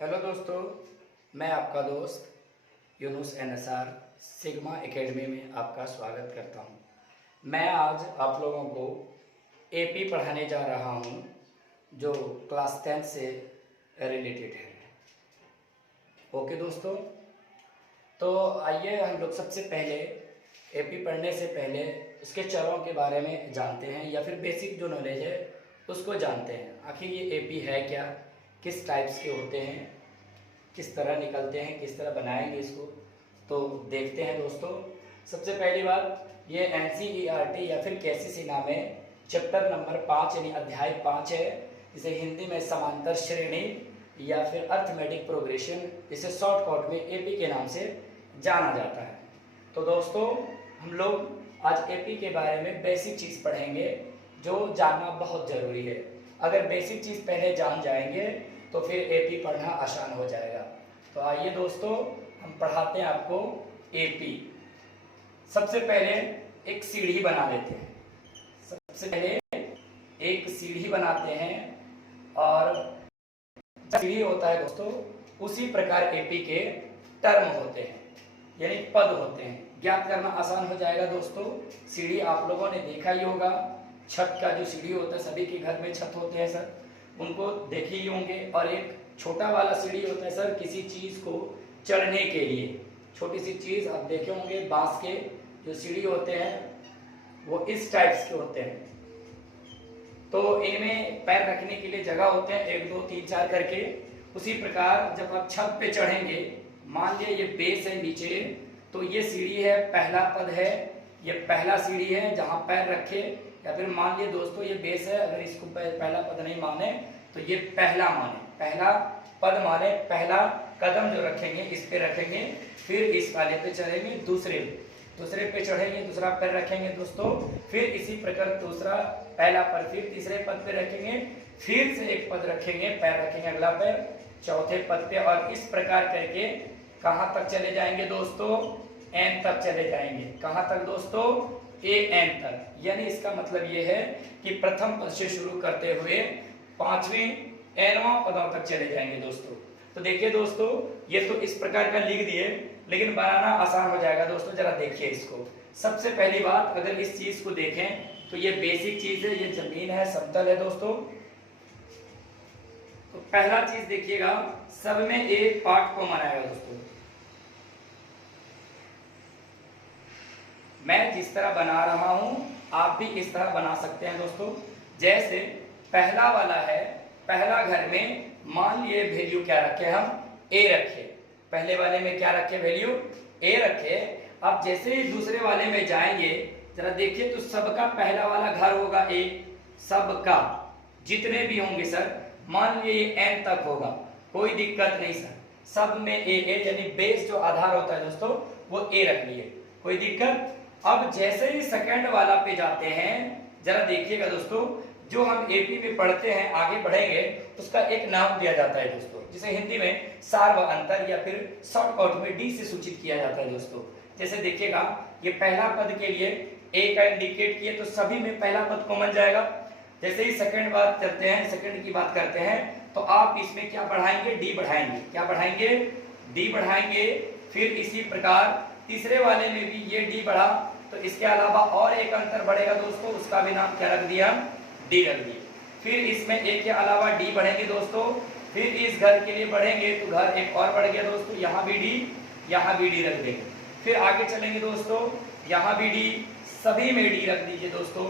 Hello दोस्तों, मैं आपका दोस्त यूनुस एनएसआर सिग्मा एकेडमी में आपका स्वागत करता हूं। मैं आज आप लोगों को एपी पढ़ाने जा रहा हूं जो क्लास 10 से रिलेटेड है। ओके दोस्तों, तो आइए हम लोग सबसे पहले एपी पढ़ने से पहले उसके चरों के बारे में जानते हैं या फिर बेसिक जो नॉलेज है उसको जानते हैं। आखिर ये एपी है क्या, किस टाइप्स के होते हैं, किस तरह निकलते हैं, किस तरह बनाएंगे इसको, तो देखते हैं दोस्तों। सबसे पहली बात, ये एनसीईआरटी या फिर केसीसी नाम है, चैप्टर नंबर 5 यानी अध्याय 5 है, जिसे हिंदी में समांतर श्रेणी या फिर अर्थमेटिक प्रोग्रेशन, जिसे शॉर्टकट में एपी के नाम से जाना जाता है। तो दोस्तों, हम लोग आज एपी के बारे में बेसिक चीज़ पढ़ेंगे जो जानना बहुत ज़रूरी है। अगर बेसिक चीज़ पहले जान जाएंगे तो फिर एपी पढ़ना आसान हो जाएगा। तो आइए दोस्तों, हम पढ़ाते हैं आपको एपी। सबसे पहले एक सीढ़ी बना लेते हैं। सबसे पहले एक सीढ़ी बनाते हैं, और सीढ़ी होता है दोस्तों, उसी प्रकार एपी के टर्म होते हैं यानी पद होते हैं। ज्ञात करना आसान हो जाएगा दोस्तों। सीढ़ी आप लोगों ने देखा ही होगा, छत का जो सीढ़ी होता है, सभी के घर में छत होते हैं सर, उनको देखे ही होंगे। और एक छोटा वाला सीढ़ी होता है सर, किसी चीज़ को चढ़ने के लिए। छोटी सी चीज़ आप देखे होंगे, बांस के जो सीढ़ी होते हैं वो इस टाइप्स के होते हैं। तो इनमें पैर रखने के लिए जगह होते हैं, 1 2 3 4 करके। उसी प्रकार जब आप छत पे चढ़ेंगे, मान लिया ये बेस है नीचे, तो ये सीढ़ी है, पहला पद है, ये पहला सीढ़ी है जहाँ पैर रखे। या फिर मान लिए दोस्तों ये बेस है, अगर इसको पहला पद नहीं माने तो ये पहला माने, पहला पद माने, पहला कदम जो रखेंगे इस पे रखेंगे, फिर इस वाले पे चढ़ेंगे, दूसरे पे चढ़ेंगे, दूसरा पैर रखेंगे दोस्तों, फिर इसी प्रकार दूसरा पहला पद, फिर तीसरे पद पे रखेंगे, फिर से एक पद रखेंगे, पैर रखेंगे अगला पैर चौथे पद पे, और इस प्रकार करके कहाँ तक चले जाएंगे दोस्तों, एन तक चले जाएंगे। कहाँ तक दोस्तों, ए एन तक। यानी इसका मतलब ये है कि प्रथम पद से शुरू करते हुए 5वें एनवां पदों तक चले जाएंगे दोस्तों। तो देखिए दोस्तों, ये तो इस प्रकार का लिख दिए, लेकिन बनाना आसान हो जाएगा दोस्तों। जरा देखिए इसको। सबसे पहली बात, अगर इस चीज को देखें तो ये बेसिक चीज है, ये जमीन है, समतल है दोस्तों। तो पहला चीज देखिएगा, सब में एक पार्ट को बनाएगा दोस्तों। मैं जिस तरह बना रहा हूं आप भी इस तरह बना सकते हैं दोस्तों। जैसे पहला वाला है, पहला घर में मान लिए वैल्यू क्या रखे, हम ए रखे। पहले वाले में क्या रखे, वैल्यू ए रखे। अब जैसे ही दूसरे वाले में जाएंगे, जरा देखिए तो सबका पहला वाला घर होगा ए, सबका जितने भी होंगे सर, मान लिए ये एन तक होगा, कोई दिक्कत नहीं सर। सब में ए यानी बेस जो आधार होता है दोस्तों वो ए रख लिए, कोई दिक्कत। अब जैसे ही सेकंड वाला पे जाते हैं, जरा देखिएगा दोस्तों, जो हम एपी में पढ़ते हैं, आगे बढ़ेंगे, उसका एक नाम दिया जाता है दोस्तों, जिसे हिंदी में सार व अंतर या फिर शॉर्टकट में डी से सूचित किया जाता है दोस्तों। जैसे देखिएगा, ये पहला पद के लिए ए का इंडिकेट किए तो सभी में पहला पद कॉमन जाएगा। जैसे ही सेकंड बात करते हैं, सेकंड की बात करते हैं, तो आप इसमें क्या बढ़ाएंगे, डी बढ़ाएंगे। क्या बढ़ाएंगे, डी बढ़ाएंगे। फिर इसी प्रकार तीसरे वाले में भी ये डी बढ़ा, तो इसके अलावा और एक अंतर बढ़ेगा दोस्तों, उसका भी नाम क्या रख दिया, डी रख दिया। फिर इसमें एक के अलावा डी बढ़ेंगे दोस्तों। फिर इस घर के लिए बढ़ेंगे तो घर एक और बढ़ गया दोस्तों, यहाँ भी डी, यहाँ भी डी रख देंगे। फिर आगे चलेंगे दोस्तों, यहाँ भी डी, सभी में डी रख दीजिए दोस्तों,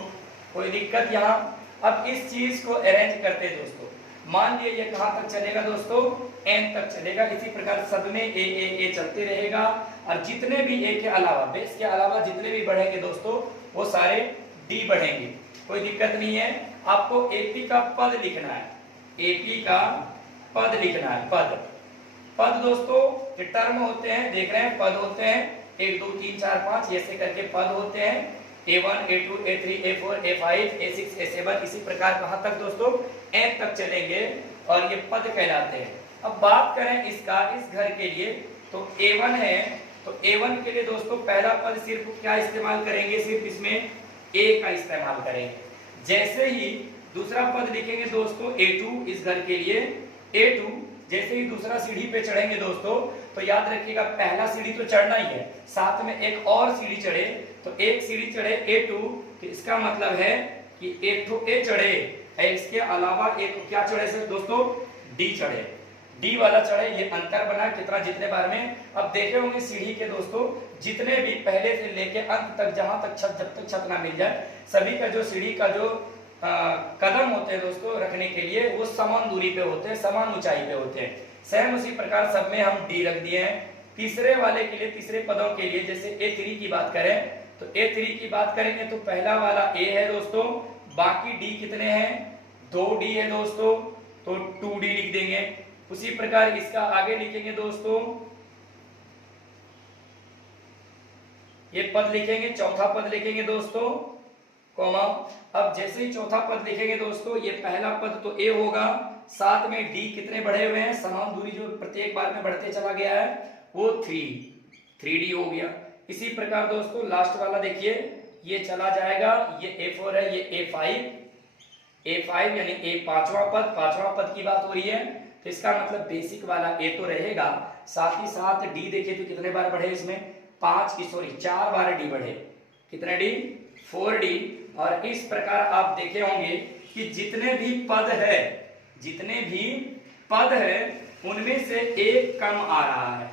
कोई दिक्कत यहाँ। अब इस चीज को अरेंज करते हैं दोस्तों। मान लिए ये कहाँ तक चलेगा दोस्तों, एन तक चलेगा। इसी प्रकार सब में ए चलते रहेगा, और जितने भी ए के अलावा, बेस के अलावा जितने भी बढ़ेंगे दोस्तों वो सारे डी बढ़ेंगे, कोई दिक्कत नहीं है। आपको एपी का पद लिखना है, एपी का पद लिखना है। पद दोस्तों जो टर्म होते हैं, देख रहे हैं, पद होते हैं 1 2 3 4 5 ऐसे करके पद होते हैं। A1 A2 A3 A4 A5 A6 A7, इसी प्रकार कहाँ तक दोस्तों, एन तक चलेंगे, और ये पद कहलाते हैं। अब बात करें इसका, इस घर के लिए, तो A1 है, तो A1 के लिए दोस्तों पहला पद सिर्फ क्या इस्तेमाल करेंगे, सिर्फ इसमें ए का इस्तेमाल करेंगे। जैसे ही दूसरा पद लिखेंगे दोस्तों A2 इस घर के लिए, A2 जैसे ही दूसरा सीढ़ी पे चढ़ेंगे दोस्तों, तो याद रखिएगा पहला सीढ़ी तो चढ़ना ही है, साथ में एक और सीढ़ी चढ़े, तो एक सीढ़ी चढ़े A2, तो इसका मतलब है कि एक तो A चढ़े, इसके अलावा एक क्या चढ़े से दोस्तों, D चढ़े, D वाला चढ़े, ये अंतर बना कितना, जितने बार में। अब देखे होंगे सीढ़ी के दोस्तों, जितने भी पहले से लेके अंत तक, जहां तक छत, जब तक छत ना मिल जाए, सभी का जो सीढ़ी का जो कदम होते हैं दोस्तों रखने के लिए, वो समान दूरी पे होते हैं, समान ऊंचाई पे होते हैं। सेम उसी प्रकार सब में हम D रख दिए हैं। तीसरे वाले के लिए, तीसरे पदों के लिए, जैसे A3 की बात करें, तो A3 की बात करेंगे तो पहला वाला A है दोस्तों, बाकी D कितने हैं, 2D है दोस्तों, तो 2D लिख देंगे। उसी प्रकार इसका आगे लिखेंगे दोस्तों, ये पद लिखेंगे, चौथा पद लिखेंगे दोस्तों, कॉमा। अब जैसे ही चौथा पद लिखेंगे दोस्तों, ये पहला पद तो A होगा, साथ में D कितने बढ़े हुए हैं, समान दूरी जो प्रत्येक बार में बढ़ते चला गया है, वो 3D हो गया। इसी प्रकार दोस्तों लास्ट वाला देखिए, ये चला जाएगा, ये A4 है, ये A5 यानी A पांचवा पद की बात हो रही है, तो इसका मतलब बेसिक वाला A तो रहेगा, साथ ही साथ D देखिए तो कितने बार बढ़े इसमें, 4 बार D बढ़े, कितने D, 4D। और इस प्रकार आप देखे होंगे कि जितने भी पद है उनमें से एक कम आ रहा है,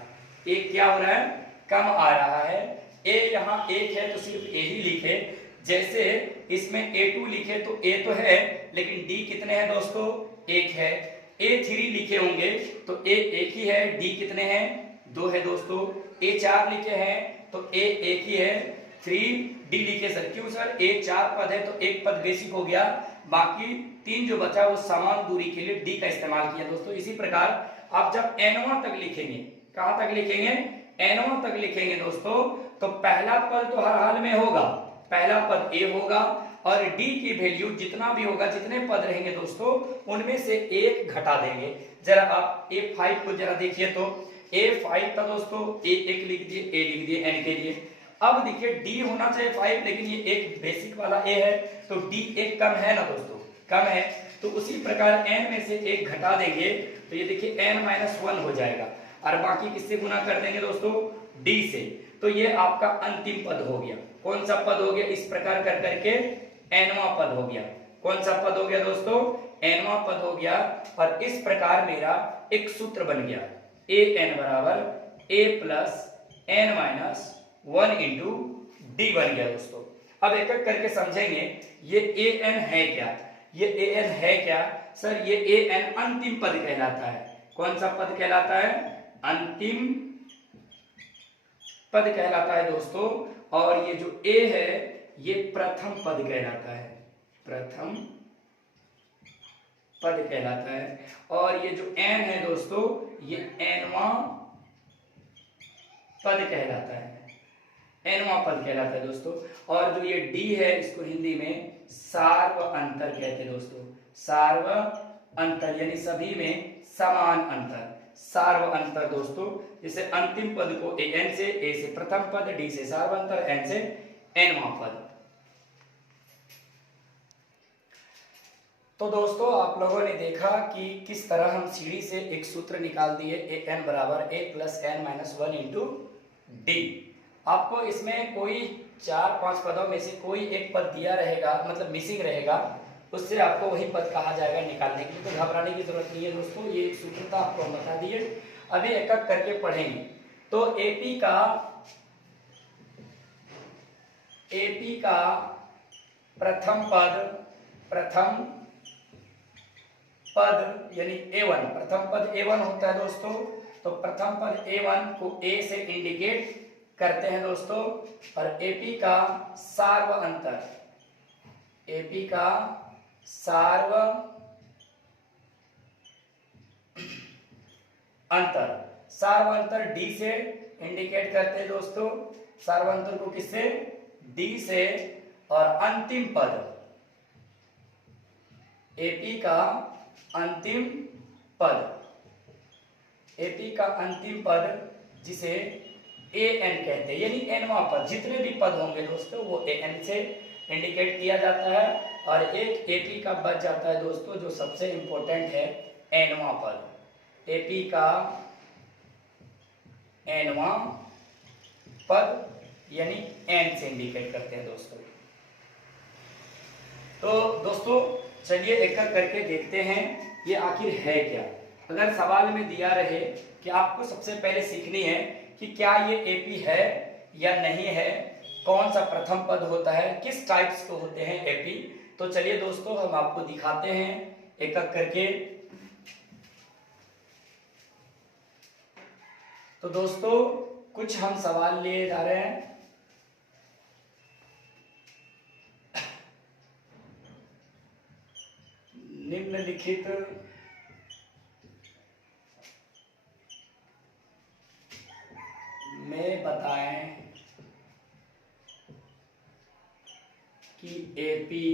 एक क्या हो रहा है, कम आ रहा है। A यहाँ एक है तो सिर्फ A ही लिखे, जैसे इसमें A2 लिखे तो A तो है, लेकिन D कितने हैं दोस्तों, एक है। A3 लिखे होंगे तो A एक ही है, D कितने हैं, 2 है दोस्तों। A4 लिखे हैं तो A एक ही है, 3D लिखे सर, क्यों सर, A 4 पद है तो एक पद बेसिक हो गया, बाकी 3 जो बचा वो समान दूरी के लिए D का इस्तेमाल किया दोस्तों। इसी प्रकार आप जब N वां तक लिखेंगे, कहां तक लिखेंगे, N वां तक लिखेंगे दोस्तों, तो पहला पद तो हर हाल में होगा, पहला पद A होगा, और D की वैल्यू जितना भी होगा, जितने पद रहेंगे दोस्तों उनमें से एक घटा देंगे। जरा आप A5 को जरा देखिए, तो A5 था दोस्तों, A1 लिख दिए, A लिख दिए N के लिए। अब देखिए D होना चाहिए 5, लेकिन ये एक बेसिक वाला A है, तो D एक कम है ना दोस्तों, कम है, तो उसी प्रकार N में से एक घटा देंगे, तो ये देखिए N-1 हो जाएगा, और बाकी किससे गुना कर देंगे दोस्तों, D से। तो ये आपका अंतिम पद हो गया। कौन सा पद हो गया, इस प्रकार कर करके N वां पद हो गया। कौन सा पद हो गया दोस्तों, N वां पद हो गया। और इस प्रकार मेरा एक सूत्र बन गया, AN बराबर A plus N-1 into D बन गया दोस्तों। अब एक एक करके समझेंगे, ये AN है क्या, ये AN है क्या सर, ये AN अंतिम पद कहलाता है। कौन सा पद कहलाता है, अंतिम पद कहलाता है दोस्तों। और ये जो A है ये प्रथम पद कहलाता है, प्रथम पद कहलाता है। और ये जो N है दोस्तों ये N-वां पद कहलाता है, N-वां पद कहलाता है दोस्तों। और जो ये D है इसको हिंदी में सार्व अंतर कहते हैं दोस्तों, सार्व अंतर यानी सभी में समान अंतर, सार्व अंतर दोस्तों। जैसे अंतिम पद को N से, A से प्रथम पद, D से सार्व अंतर, N से N-वां पद। तो दोस्तों आप लोगों ने देखा कि किस तरह हम सीढ़ी से एक सूत्र निकाल दिए, AN बराबर A plus N-1 into D। आपको इसमें कोई 4-5 पदों में से कोई एक पद दिया रहेगा, मतलब मिसिंग रहेगा, उससे आपको वही पद कहा जाएगा निकालने के लिए, तो घबराने की जरूरत नहीं है दोस्तों। ये एक सूत्र था, आपको हम बता दिए। अभी एक एक करके पढ़ेंगे। तो AP का प्रथम पद यानी A1, प्रथम पद A1 होता है दोस्तों। तो प्रथम पद A1 को A से इंडिकेट करते हैं दोस्तों। और AP का सार्व अंतर, AP का सार्व अंतर D से इंडिकेट करते हैं दोस्तों। सार्व अंतर को किससे, D से। और अंतिम पद AP का अंतिम पद जिसे AN कहते हैं, यानी N-वां पद। जितने भी पद होंगे दोस्तों वो AN से इंडिकेट किया जाता है। और एक AP का बच जाता है दोस्तों, जो सबसे इंपॉर्टेंट है N-वां पद। एपी का एनवा पद यानी एन से इंडिकेट करते हैं दोस्तों। तो दोस्तों चलिए एक एक करके देखते हैं ये आखिर है क्या। अगर सवाल में दिया रहे कि आपको सबसे पहले सीखनी है कि क्या ये एपी है या नहीं है, कौन सा प्रथम पद होता है, किस टाइप्स के होते हैं एपी, तो चलिए दोस्तों हम आपको दिखाते हैं एक एक करके। तो दोस्तों कुछ हम सवाल लिए जा रहे हैं। निम्नलिखित में बताएं कि एपी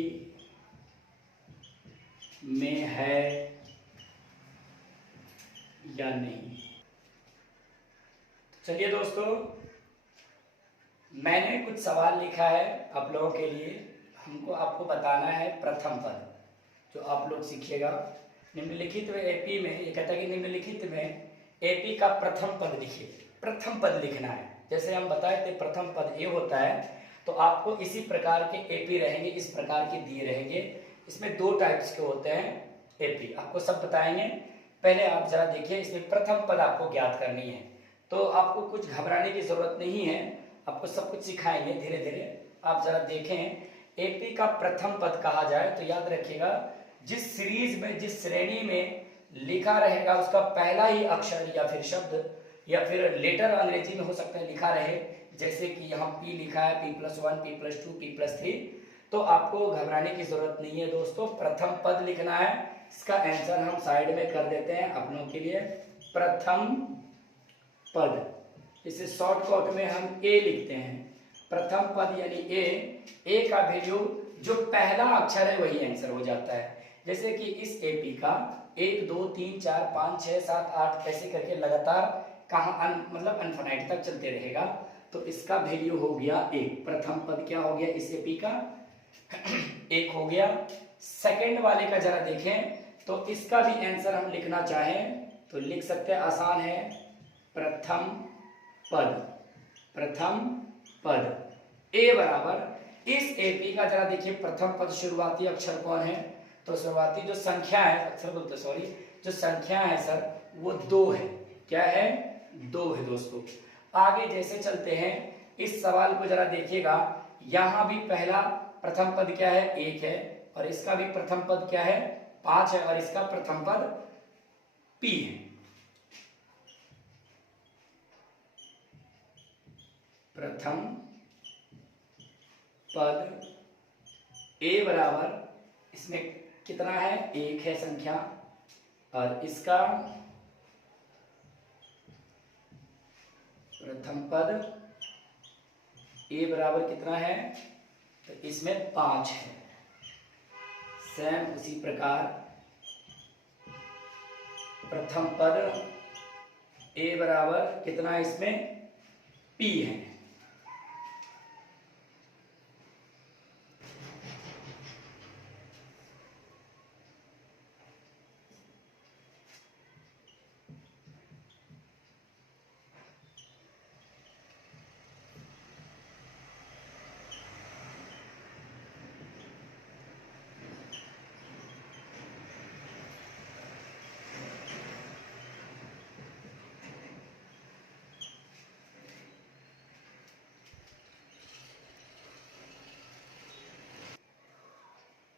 में है या नहीं। चलिए दोस्तों मैंने कुछ सवाल लिखा है आप लोगों के लिए। हमको आपको बताना है प्रथम पद जो आप लोग सीखिएगा। निम्नलिखित में एपी में ये कहता है कि निम्नलिखित में एपी का प्रथम पद लिखिए। प्रथम पद लिखना है। जैसे हम बताए थे प्रथम पद ए होता है, तो आपको इसी प्रकार के एपी रहेंगे, इस प्रकार के दिए रहेंगे। इसमें दो टाइप्स के होते हैं एपी, आपको सब बताएंगे। पहले आप जरा देखिए, इसमें प्रथम पद आपको ज्ञात करनी है, तो आपको कुछ घबराने की जरूरत नहीं है, आपको सब कुछ सिखाएंगे धीरे धीरे। आप जरा देखें, एपी का प्रथम पद कहा जाए तो याद रखिएगा जिस सीरीज में, जिस श्रेणी में लिखा रहेगा उसका पहला ही अक्षर या फिर शब्द या फिर लेटर अंग्रेजी में हो सकता है लिखा रहे, जैसे कि यहाँ P लिखा है, P+1, P+2, P+3, तो आपको घबराने की जरूरत नहीं है दोस्तों। प्रथम पद लिखना है। इसका आंसर हम साइड में कर देते हैं अपनों के लिए। प्रथम पद, इसे शॉर्टकट में हम ए लिखते हैं। प्रथम पद यानी ए का वैल्यू जो पहला अक्षर है वही आंसर हो जाता है। जैसे कि इस एपी का 1 2 3 4 5 6 7 8 ऐसे करके लगातार कहाँ मतलब अनफिनाइट तक चलते रहेगा, तो इसका वैल्यू हो गया 1। प्रथम पद क्या हो गया इस एपी का 1 हो गया। सेकंड वाले का जरा देखें, तो इसका भी आंसर हम लिखना चाहें तो लिख सकते हैं, आसान है। प्रथम पद, प्रथम पद ए बराबर इस एपी का जरा देखिए प्रथम पद शुरुआती अक्षर कौन है, तो शुरुआती जो संख्या है, अक्षर बोलते सॉरी, जो संख्या है सर वो 2 है। क्या है? 2 है दोस्तों। आगे जैसे चलते हैं, इस सवाल को जरा देखिएगा, यहां भी पहला प्रथम पद क्या है 1 है, और इसका भी प्रथम पद क्या है 5 है, और इसका प्रथम पद P है। प्रथम पद ए बराबर इसमें कितना है 1 है संख्या, और इसका प्रथम पद ए बराबर कितना है, तो इसमें 5 है। सेम उसी प्रकार प्रथम पद ए बराबर कितना है, इसमें P है।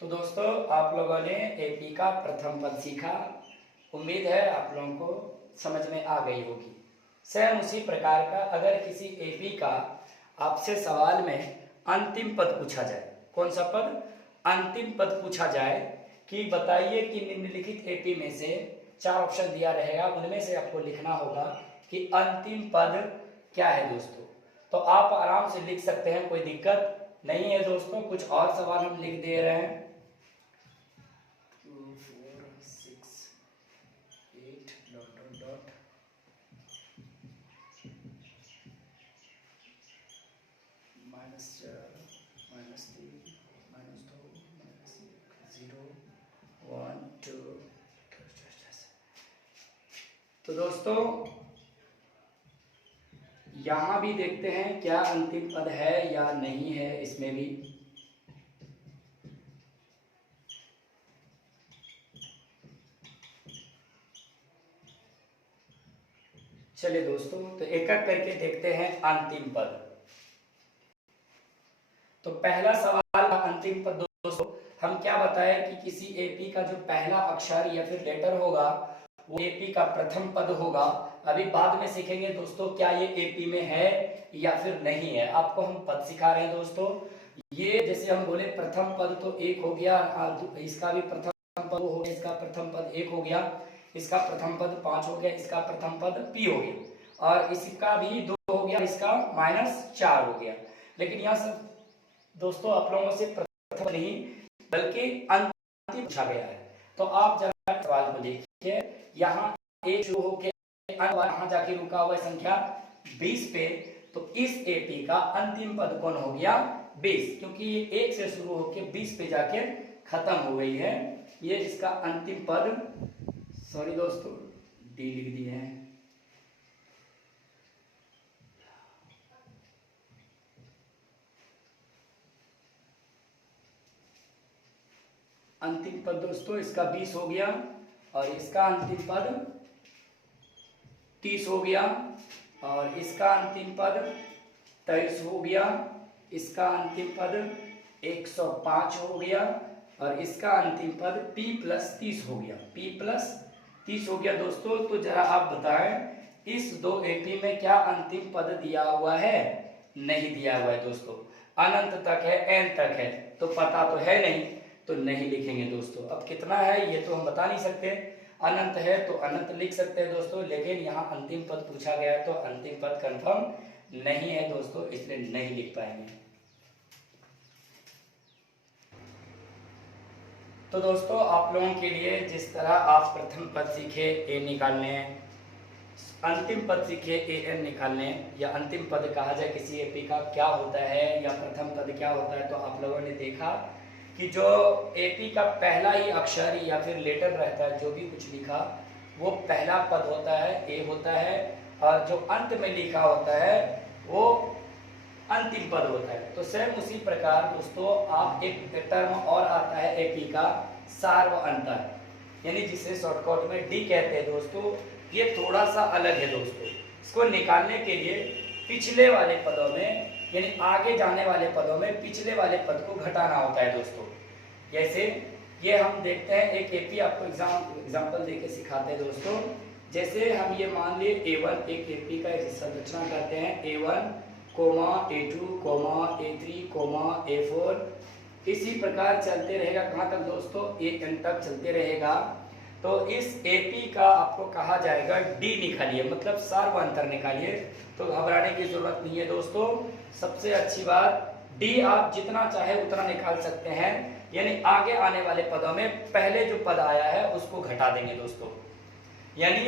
तो दोस्तों आप लोगों ने एपी का प्रथम पद सीखा, उम्मीद है आप लोगों को समझ में आ गई होगी। सेम उसी प्रकार का अगर किसी एपी का आपसे सवाल में अंतिम पद पूछा जाए, कौन सा पद? अंतिम पद पूछा जाए कि बताइए कि निम्नलिखित एपी में से 4 ऑप्शन दिया रहेगा, उनमें से आपको लिखना होगा कि अंतिम पद क्या है दोस्तों। तो आप आराम से लिख सकते हैं, कोई दिक्कत नहीं है दोस्तों। कुछ और सवाल हम लिख दे रहे हैं। 2 4 6 8 डॉट डॉट डॉट -4 -3 -2 -1 0 1 2 तो दोस्तों यहां भी देखते हैं क्या अंतिम पद है या नहीं है इसमें भी। चलिए दोस्तों, तो एक एक करके देखते हैं अंतिम पद। तो पहला सवाल का अंतिम पद दोस्तों, हम क्या बताएं कि किसी एपी का जो पहला अक्षर या फिर लेटर होगा वो एपी का प्रथम पद होगा। अभी बाद में सीखेंगे दोस्तों क्या ये एपी में है या फिर नहीं है। आपको हम पद सिखा रहे हैं दोस्तों। ये जैसे हम बोले प्रथम पद तो एक हो गया, इसका भी प्रथम पद हो गया, इसका प्रथम पद एक हो गया, इसका प्रथम पद 5 हो गया, इसका प्रथम पद पी हो गया, और इसका भी 2 हो गया, इसका -4 हो गया। लेकिन यहाँ सब दोस्तों आप लोगों से प्रथम नहीं बल्कि अंतिम पूछा गया है। तो आप जरा सवाल को देखिए, यहाँ एक शुरू होकर यहाँ जाके रुका हुआ संख्या 20 पे, तो इस एपी का अंतिम पद कौन हो गया 20, क्योंकि ये 1 से शुरू होकर 20 पे जाके खत्म हो गई है। ये इसका अंतिम पद, सॉरी दोस्तों डी लिख दिए हैं। अंतिम पद दोस्तों इसका 20 हो गया, और इसका अंतिम पद 30 हो गया, और इसका अंतिम पद 23 हो गया, इसका अंतिम पद 105 हो गया, और इसका अंतिम पद P+30 हो गया। P+30 हो गया दोस्तों। तो जरा आप बताएं इस 2 एपी में क्या अंतिम पद दिया हुआ है? नहीं दिया हुआ है दोस्तों। अनंत तक है, n तक है, तो पता तो है नहीं, तो नहीं लिखेंगे दोस्तों। अब कितना है ये तो हम बता नहीं सकते, अनंत है तो अनंत लिख सकते हैं दोस्तों, लेकिन यहाँ अंतिम पद पूछा गया है तो अंतिम पद कंफर्म नहीं है दोस्तों, इसलिए नहीं लिख पाएंगे। तो दोस्तों आप लोगों के लिए जिस तरह आप प्रथम पद सीखे ए निकालने, अंतिम पद सीखे an निकालने, या अंतिम पद कहा जाए किसी एपी का क्या होता है या प्रथम पद क्या होता है, तो आप लोगों ने देखा कि जो एपी का पहला ही अक्षर या फिर लेटर रहता है, जो भी कुछ लिखा वो पहला पद होता है, ए होता है, और जो अंत में लिखा होता है वो अंतिम पद होता है। तो सेम उसी प्रकार दोस्तों आप एक टर्म और आता है एपी का सार्व अंतर, यानी जिसे शॉर्टकट में डी कहते हैं दोस्तों। ये थोड़ा सा अलग है दोस्तों। इसको निकालने के लिए पिछले वाले पदों में, यानी आगे जाने वाले पदों में पिछले वाले पद को घटाना होता है दोस्तों। जैसे ये हम देखते हैं, एक एपी आपको एग्जांपल देके सिखाते हैं दोस्तों। जैसे हम ये मान लिए A1, एक एपी का संरचना करते हैं A1, A2, A3, A4, इसी प्रकार चलते रहेगा। कहाँ तक दोस्तों? AN तक चलते रहेगा। तो इस एपी का आपको कहा जाएगा डी निकालिए, मतलब सार्व अंतर निकालिए। तो घबराने की जरूरत नहीं है दोस्तों। सबसे अच्छी बात, डी आप जितना चाहे उतना निकाल सकते हैं, यानी आगे आने वाले पदों में पहले जो पद आया है उसको घटा देंगे दोस्तों। यानी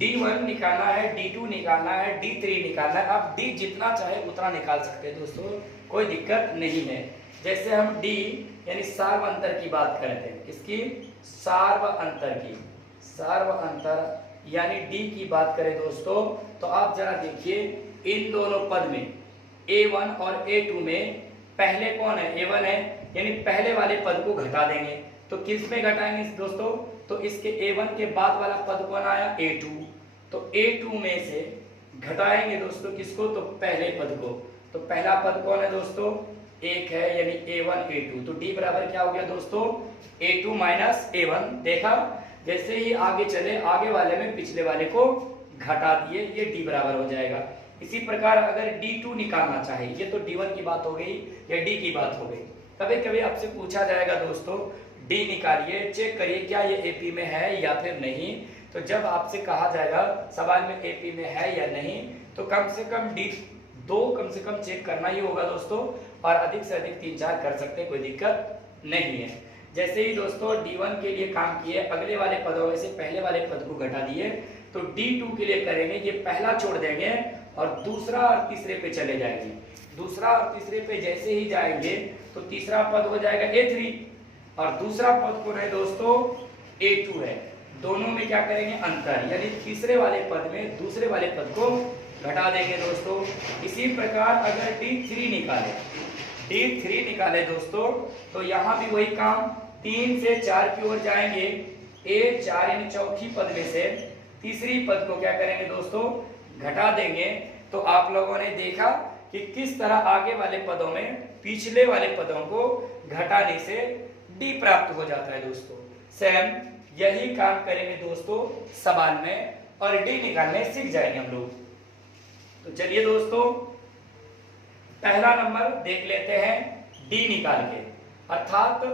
D1 निकालना है, D2 निकालना है, D3 निकालना है, आप D जितना चाहे उतना निकाल सकते हैं दोस्तों, कोई दिक्कत नहीं है। जैसे हम D यानी सार्व अंतर की बात करते हैं, किसकी? सार्व अंतर की। सार्व अंतर यानी D की बात करें दोस्तों, तो आप जरा देखिए इन दोनों पद में A1 और A2 में पहले कौन है? A1 है, यानी पहले वाले पद को घटा देंगे। तो किस में घटाएंगे दोस्तों? तो इसके A1 के बाद वाला पद कौन आया? A2। तो A2 में से घटाएंगे दोस्तों किसको? तो पहले पद को। तो पहला पद कौन है दोस्तों? 1 है, यानी A1 A2। तो D बराबर क्या हो गया दोस्तों? A2 minus A1। देखा, जैसे ही आगे चले आगे वाले में पिछले वाले को घटा दिए, ये D बराबर हो जाएगा। इसी प्रकार अगर D2 निकालना चाहे, ये तो D1 की बात हो गई या D की बात हो गई। कभी कभी आपसे पूछा जाएगा दोस्तों D निकालिए, चेक करिए क्या ये एपी में है या फिर नहीं। तो जब आपसे कहा जाएगा सवाल में एपी में है या नहीं, तो कम से कम D2 कम से कम चेक करना ही होगा दोस्तों, और अधिक से अधिक 3-4 कर सकते हैं, कोई दिक्कत नहीं है। जैसे ही दोस्तों D1 के लिए काम किए, अगले वाले पदों में से पहले वाले पद को घटा दिए, तो D2 के लिए करेंगे, ये पहला छोड़ देंगे और दूसरा और तीसरे पे चले जाएंगे। दूसरा और तीसरे पे जैसे ही जाएंगे तो तीसरा पद हो जाएगा A3, और दूसरा पद कौन है दोस्तों? A2 है। दोनों में क्या करेंगे अंतर, यानी तीसरे वाले पद में दूसरे वाले पद को घटा देंगे दोस्तों। इसी प्रकार अगर D3 निकाले दोस्तों, तो यहाँ भी वही काम, 3 से 4 की ओर जाएंगे, A4 यानी चौथी पद में से तीसरी पद को क्या करेंगे दोस्तों, घटा देंगे। तो आप लोगों ने देखा कि किस तरह आगे वाले पदों में पिछले वाले पदों को घटाने से D प्राप्त हो जाता है दोस्तों। सेम यही काम करेंगे दोस्तों सवाल में, और D निकालने सीख जाएंगे हम लोग। तो चलिए दोस्तों, पहला नंबर देख लेते हैं D निकाल के, अर्थात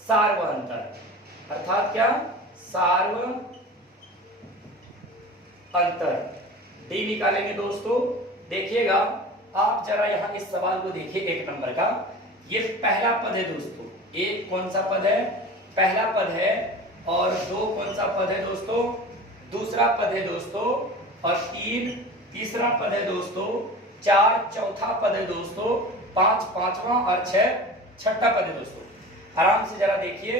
सार्व अंतर, अर्थात क्या, सार्व अंतर। D निकालेंगे दोस्तों। देखिएगा आप जरा यहाँ इस सवाल को देखिए, 1 नंबर का, ये पहला पद है दोस्तों। एक कौन सा पद है, पहला पद है, और 2 कौन सा पद है दोस्तों, दूसरा पद है दोस्तों, और 3 तीसरा पद है दोस्तों, 4 चौथा पद है दोस्तों, 5 पांचवा, और 6 छठा पद है दोस्तों। आराम से जरा देखिए,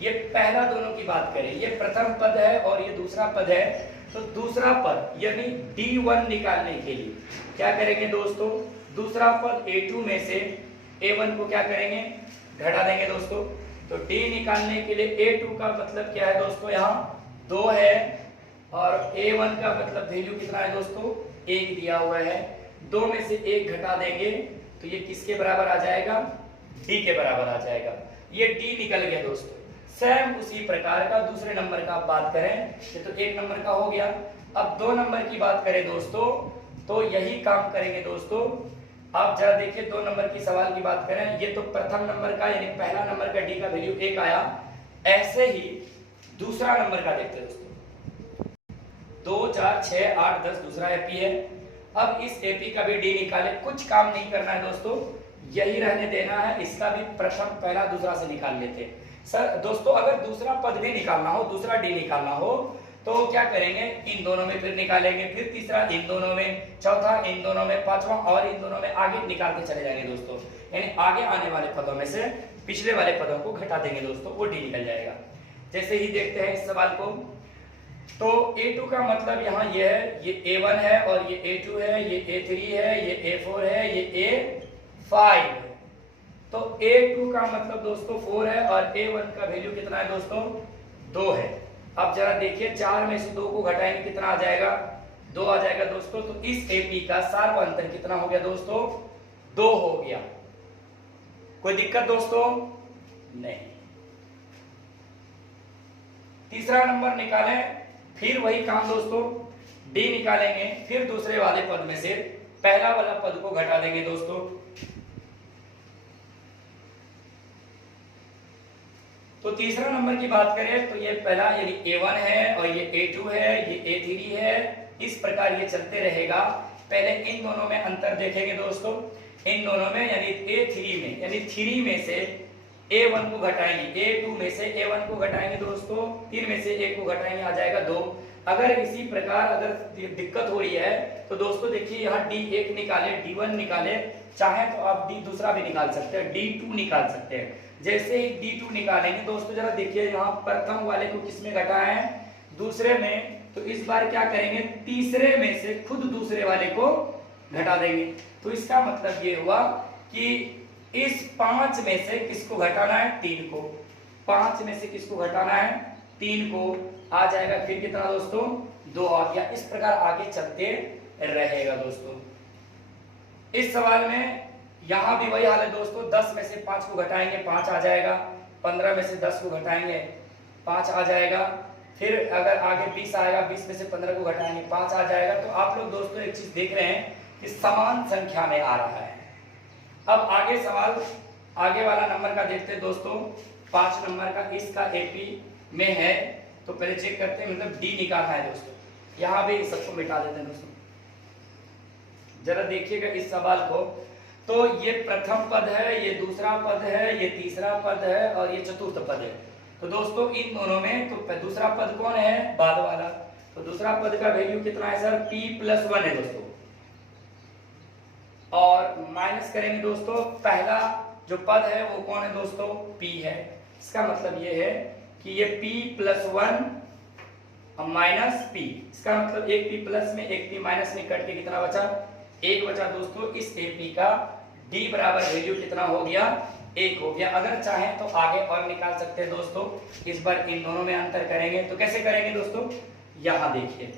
ये पहला दोनों की बात करें, ये प्रथम पद है और ये दूसरा पद है। तो दूसरा पद यानी D1 निकालने के लिए क्या करेंगे दोस्तों, दूसरा पद A2 में से A1 को क्या करेंगे, घटा देंगे दोस्तों। तो D निकालने के लिए A2 का मतलब क्या है दोस्तों, यहाँ 2 है, और A1 का मतलब वैल्यू कितना है दोस्तों, 1 दिया हुआ है। 2 में से 1 घटा देंगे तो ये किसके बराबर आ जाएगा, D के बराबर आ जाएगा। ये D निकल गया दोस्तों। सेम उसी प्रकार का दूसरे नंबर का आप बात करें, ये तो 1 नंबर का हो गया। अब 2 नंबर की बात करें दोस्तों, तो यही काम करेंगे दोस्तों। आप जरा देखिए 2 नंबर की सवाल की बात करें, ये तो प्रथम नंबर का यानी पहला नंबर का D का वैल्यू 1 आया। ऐसे ही दूसरा नंबर का देखते हैं दोस्तों, 2 4 6 8 10 दूसरा एपी है। अब इस एपी का भी D निकाले, कुछ काम नहीं करना है दोस्तों, यही रहने देना है। इसका भी प्रथम पहला दूसरा से निकाल लेते हैं। सर दोस्तों, अगर दूसरा पद भी निकालना हो, दूसरा D निकालना हो, तो क्या करेंगे, इन दोनों में फिर निकालेंगे, फिर तीसरा इन दोनों में, चौथा इन दोनों में, पांचवा और इन दोनों में, आगे निकालते चले जाएंगे दोस्तों। यानी आगे आने वाले पदों में से पिछले वाले पदों को घटा देंगे दोस्तों, वो D निकल जाएगा। जैसे ही देखते हैं इस सवाल को, तो A2 का मतलब यहाँ ये है, ये A1 है, और ये A2 है, ये A3 है, ये A4 है, ये A5 है। तो A2 का मतलब दोस्तों 4 है, और A1 का वैल्यू कितना है दोस्तों, 2 है। अब जरा देखिए 4 में से 2 को घटाएंगे कितना आ जाएगा, 2 आ जाएगा दोस्तों। तो इस AP का सार्व अंतर कितना हो गया दोस्तों, 2 हो गया। कोई दिक्कत दोस्तों नहीं। तीसरा नंबर निकालें, फिर वही काम दोस्तों, D निकालेंगे, फिर दूसरे वाले पद में से पहला वाला पद को घटा देंगे दोस्तों। तो तीसरा नंबर की बात करें, तो ये पहला यानी A1 है, और ये A2 है, ये A3 है। इस प्रकार ये चलते रहेगा। पहले इन दोनों में अंतर देखेंगे दोस्तों, इन दोनों में यानी A3 में, यानी 3 में से A1 को घटाएंगे, A2 में से A1 को घटाएंगे दोस्तों, 3 में से 1 को घटाएंगे, आ जाएगा 2। अगर इसी प्रकार अगर दिक्कत हो रही है, तो दोस्तों देखिए यहाँ D1 निकाले, D1 निकाले, चाहे तो आप D दूसरा भी निकाल सकते हैं, D2 निकाल सकते हैं। जैसे ही D2 निकालेंगे दोस्तों, जरा देखिए यहाँ प्रथम वाले को किसमें घटाया है, दूसरे में। तो इस बार क्या करेंगे, तीसरे में से खुद दूसरे वाले को घटा देंगे। तो इसका मतलब ये हुआ कि इस 5 में से किसको घटाना है, 3 को। 5 में से किसको घटाना है, 3 को। आ जाएगा फिर कितना दोस्तों, 2 आ गया। इस प्रकार आगे चलते रहेगा दोस्तों। इस सवाल में यहां भी वही हाल है दोस्तों, 10 में से 5 को घटाएंगे, 5 आ जाएगा। 15 में से 10 को घटाएंगे, 5 आ जाएगा। फिर अगर आगे 20 आएगा, 20 में से 15 को घटाएंगे, 5 आ जाएगा। तो आप लोग दोस्तों एक चीज देख रहे हैं कि समान संख्या में आ रहा है। अब आगे सवाल, आगे वाला नंबर का देखते हैं दोस्तों, 5 नंबर का इसका AP में है। तो पहले चेक करते हैं, मतलब D निकालना है दोस्तों। यहाँ भी सबको मिटा देते हैं दोस्तों। जरा देखिएगा इस सवाल को, तो ये प्रथम पद है, ये दूसरा पद है, ये तीसरा पद है, और ये चतुर्थ पद है। तो दोस्तों इन दोनों में तो दूसरा पद कौन है, बाद वाला। तो दूसरा पद का वैल्यू कितना है सर, P+1 है दोस्तों। और माइनस करेंगे दोस्तों, पहला जो पद है वो कौन है दोस्तों, P है। इसका मतलब ये है कि ये P+1 अब माइनस पी, इसका मतलब एक पी प्लस में एक पी माइनस में कट के कितना बचा, एक बचा दोस्तों। इस एपी का डी बराबर वैल्यू कितना हो गया, एक हो गया। अगर चाहें तो आगे और निकाल सकते हैं दोस्तों, इस बार इन दोनों में अंतर करेंगे। तो कैसे करेंगे दोस्तों, यहां देखिए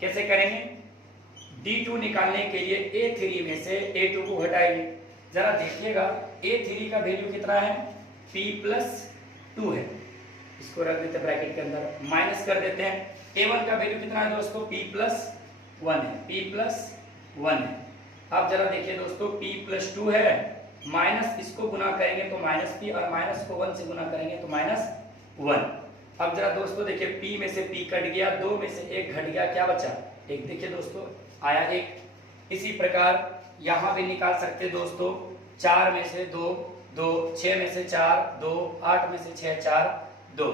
कैसे करेंगे। D2 निकालने के लिए A3 में से A2 को घटाएंगे। जरा देखिएगा A3 का वैल्यू कितना है, P प्लस 2 है, इसको रख देते हैं ब्रैकेट के अंदर, माइनस कर देते हैं। A1 का वैल्यू कितना है दोस्तों, P प्लस 1 है, P प्लस 1 है। अब जरा देखिए दोस्तों P प्लस 2 है, माइनस इसको गुना करेंगे तो माइनस P, और माइनस को 1 से गुना करेंगे तो माइनस 1। अब जरा दोस्तों देखिए P में से P कट गया, 2 में से 1 घट गया, क्या बचा, एक। देखिए दोस्तों आया एक। इसी प्रकार यहां भी निकाल सकते दोस्तों, 4 में से 2 2, 6 में से 4 2, 8 में से 6 4 2।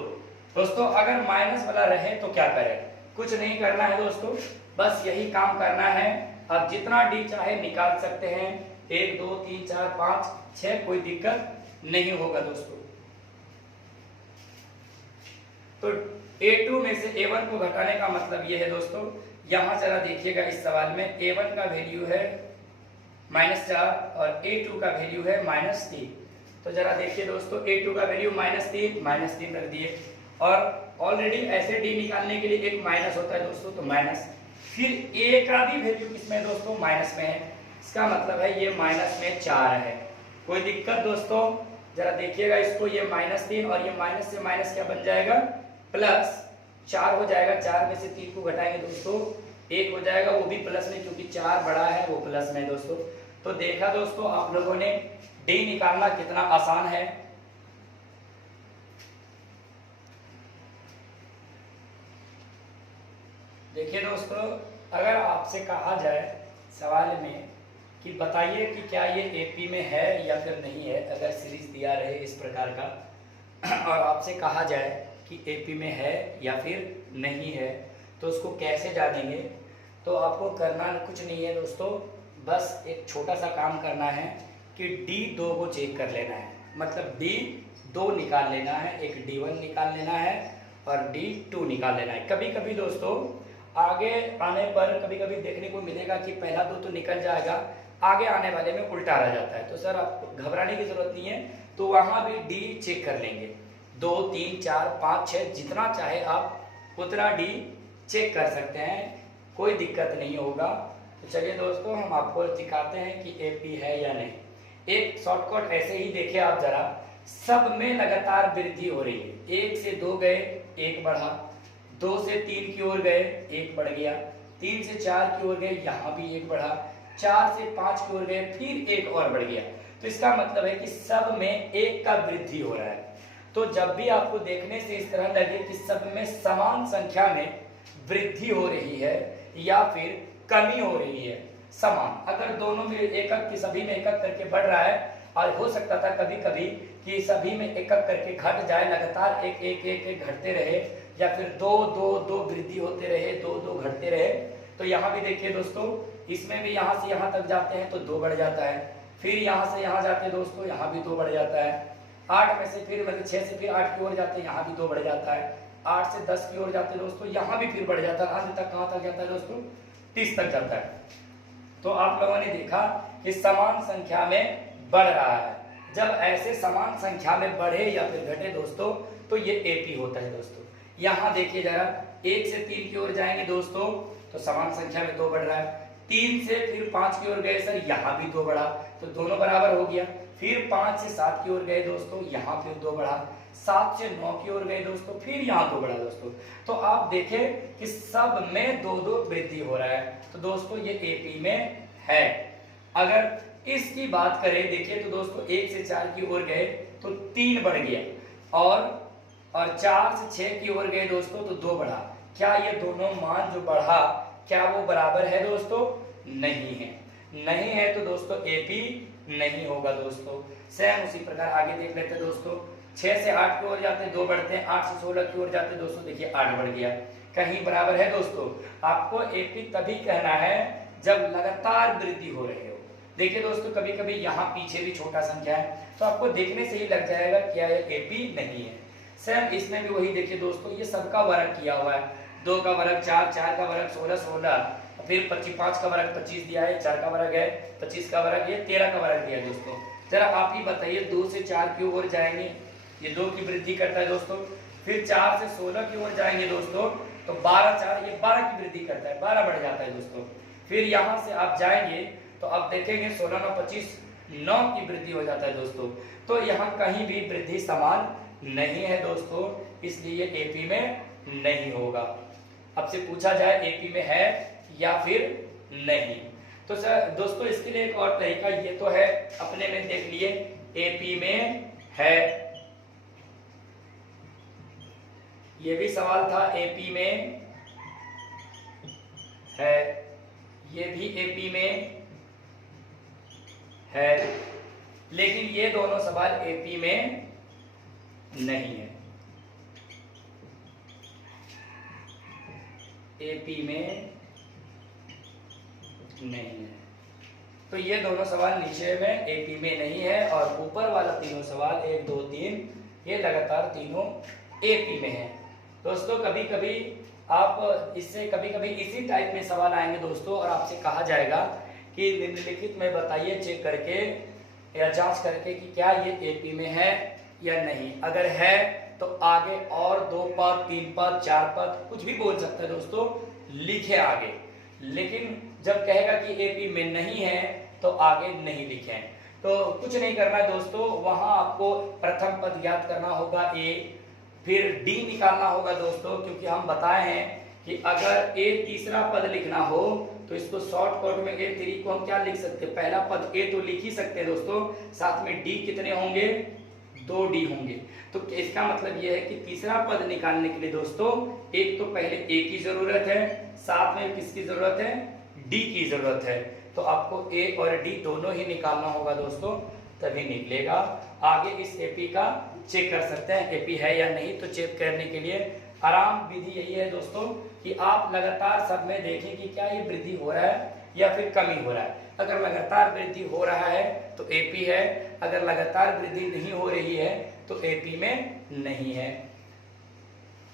दोस्तों अगर माइनस वाला रहे तो क्या करें, कुछ नहीं करना है दोस्तों, बस यही काम करना है। अब जितना डी चाहे निकाल सकते हैं, 1 2 3 4 5 6, कोई दिक्कत नहीं होगा दोस्तों। तो A2 में से A1 को घटाने का मतलब ये है दोस्तों, यहां जरा देखिएगा इस सवाल में A1 का वैल्यू है -4 और A2 का वैल्यू है -3। तो जरा देखिए दोस्तों A2 का वैल्यू -3 रख दिए, और ऑलरेडी ऐसे D निकालने के लिए एक माइनस होता है दोस्तों, तो माइनस, फिर A का भी वैल्यू किसमें दोस्तों, माइनस में है, इसका मतलब है ये माइनस में 4 है। कोई दिक्कत दोस्तों, जरा देखिएगा इसको, ये -3 और ये माइनस से माइनस क्या बन जाएगा, प्लस 4 हो जाएगा। 4 में से 3 को घटाएंगे दोस्तों 1 हो जाएगा, वो भी प्लस में, क्योंकि 4 बड़ा है वो प्लस में दोस्तों। तो देखा दोस्तों आप लोगों ने डी निकालना कितना आसान है। देखिए दोस्तों अगर आपसे कहा जाए सवाल में कि बताइए कि क्या ये एपी में है या फिर नहीं है, अगर सीरीज दिया रहे इस प्रकार का और आपसे कहा जाए कि एपी में है या फिर नहीं है, तो उसको कैसे जानेंगे। तो आपको करना कुछ नहीं है दोस्तों, बस एक छोटा सा काम करना है कि D2 को चेक कर लेना है, मतलब D2 निकाल लेना है, एक D1 निकाल लेना है और D2 निकाल लेना है। कभी कभी दोस्तों आगे आने पर कभी कभी देखने को मिलेगा कि पहला 2 तो निकल जाएगा, आगे आने वाले में उल्टा रह जाता है। तो सर आपको घबराने की जरूरत नहीं है, तो वहां भी D चेक कर लेंगे, 2 3 4 5 6 जितना चाहे आप उतना D चेक कर सकते हैं, कोई दिक्कत नहीं होगा। तो चलिए दोस्तों हम आपको दिखाते हैं कि एपी है या नहीं। एक शॉर्टकट ऐसे ही देखिए आप जरा, सब में लगातार वृद्धि हो रही है। 1 से 2 गए 1 बढ़ा, 2 से 3 की ओर गए 1 बढ़ गया, 3 से 4 की ओर गए यहाँ भी 1 बढ़ा, 4 से 5 की ओर गए फिर 1 और बढ़ गया। तो इसका मतलब है कि सब में 1 का वृद्धि हो रहा है। तो जब भी आपको देखने से इस तरह लगे कि सब में समान संख्या में वृद्धि हो रही है या फिर कमी हो रही है, समान, अगर दोनों में एकक की सभी में एकक करके बढ़ रहा है, और हो सकता था कभी कभी कि सभी में एकक करके घट जाए, लगातार एक एक एक एक घटते रहे, या फिर 2 2 2 वृद्धि होते रहे, 2 2 घटते रहे। तो यहाँ भी देखिए दोस्तों, इसमें भी यहाँ से यहाँ तक जाते हैं तो 2 बढ़ जाता है, फिर यहाँ से यहाँ जाते हैं दोस्तों यहाँ भी 2 बढ़ जाता है, 8 में से फिर मतलब 6 से फिर 8 की ओर जाते हैं यहाँ भी 2 बढ़ जाता है, 8 से 10 की ओर जाते हैं दोस्तों यहाँ भी फिर बढ़ जाता है, अंत तक कहाँ तक जाता है दोस्तों, 30 तक जाता है। तो आप लोगों ने देखा कि समान संख्या में बढ़ रहा है। जब ऐसे समान संख्या में बढ़े या फिर घटे दोस्तों, तो ये एपी होता है दोस्तों। यहाँ देखिए जरा, 1 से 3 की ओर जाएंगे दोस्तों तो समान संख्या में 2 बढ़ रहा है, 3 से फिर 5 की ओर गए सर यहाँ भी 2 बढ़ा, तो दोनों बराबर हो गया। फिर 5 से 7 की ओर गए दोस्तों यहाँ फिर 2 बढ़ा, 7 से 9 की ओर गए दोस्तों फिर यहाँ 2 बढ़ा दोस्तों। तो आप देखें कि सब में 2 2 वृद्धि हो रहा है, तो दोस्तों ये एपी में है। अगर इसकी बात करें देखिए तो दोस्तों 1 से 4 की ओर गए तो 3 बढ़ गया, और 4 से 6 की ओर गए दोस्तों तो 2 बढ़ा। क्या ये दोनों मान जो बढ़ा क्या वो बराबर है दोस्तों? नहीं है, नहीं है, तो दोस्तों एपी नहीं होगा दोस्तों। सेम उसी प्रकार आगे देख लेते हैं दोस्तों, 6 से 8 की ओर जाते 2 बढ़ते हैं, 8 से 16 की ओर जाते दोस्तों देखिए 8 बढ़ गया, कहीं बराबर है दोस्तों? आपको एपी तभी कहना है जब लगातार वृद्धि हो रही हो। देखिए दोस्तों कभी कभी यहाँ पीछे भी छोटा संख्या है, तो आपको देखने से ही लग जाएगा क्या ये एपी नहीं है। सेम इसमें भी वही देखिए दोस्तों, ये सबका वर्ग किया हुआ है, 2 का वर्ग 4, 4 का वर्ग 16, 16, फिर 5 का वर्ग 25 दिया है, 4 का वर्ग है 25 का वर्ग, ये 13 का वर्ग दिया है दोस्तों। जरा आप ही बताइए 2 से 4 की ओर जाएंगे, ये 2 की वृद्धि करता है दोस्तों। फिर 4 से 16 की ओर जाएंगे दोस्तों, तो 12 4 ये 12 की वृद्धि करता है, 12 बढ़ जाता है दोस्तों। फिर यहाँ से आप जाएंगे तो आप देखेंगे 16 9 25, 9 की वृद्धि हो जाता है दोस्तों। तो यहाँ कहीं भी वृद्धि समान नहीं है दोस्तों, इसलिए एपी में नहीं होगा। अब से पूछा जाए एपी में है या फिर नहीं, तो सर दोस्तों इसके लिए एक और तरीका, ये तो है अपने में देख लिए एपी में है, ये भी सवाल था एपी में है, ये भी एपी में है, लेकिन ये दोनों सवाल एपी में नहीं है, एपी में नहीं है। तो ये दोनों सवाल नीचे में एपी में नहीं है, और ऊपर वाला तीनों सवाल 1 2 3 ये लगातार तीनों एपी में है दोस्तों। कभी कभी आप इससे कभी कभी इसी टाइप में सवाल आएंगे दोस्तों, और आपसे कहा जाएगा कि निम्नलिखित में बताइए चेक करके या जांच करके कि क्या ये एपी में है या नहीं। अगर है तो आगे और 2 पद 3 पद 4 पद कुछ भी बोल सकता है दोस्तों, लिखे आगे। लेकिन जब कहेगा कि एपी में नहीं है तो आगे नहीं लिखें। तो कुछ नहीं करना है दोस्तों, वहां आपको प्रथम पद याद करना होगा ए, फिर डी निकालना होगा दोस्तों, क्योंकि हम बताए हैं कि अगर ए तीसरा पद लिखना हो तो इसको शॉर्टकट में ए थ्री को हम क्या लिख सकते हैं, पहला पद ए तो लिख ही सकते हैं दोस्तों, साथ में डी कितने होंगे, 2 डी होंगे। तो इसका मतलब यह है कि तीसरा पद निकालने के लिए दोस्तों एक तो पहले ए की जरूरत है, साथ में किसकी जरूरत है, डी की जरूरत है। तो आपको ए और डी दोनों ही निकालना होगा दोस्तों, तभी निकलेगा। आगे इस एपी का चेक कर सकते हैं एपी है या नहीं। तो चेक करने के लिए आराम विधि यही है दोस्तों कि आप लगातार सब में देखें कि क्या ये वृद्धि हो रहा है या फिर कमी हो रहा है। अगर लगातार वृद्धि हो रहा है तो एपी है, अगर लगातार वृद्धि नहीं हो रही है तो एपी में नहीं है।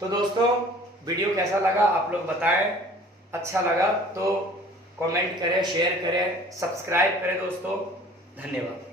तो दोस्तों वीडियो कैसा लगा आप लोग बताएं, अच्छा लगा तो कमेंट करें, शेयर करें, सब्सक्राइब करें दोस्तों। धन्यवाद।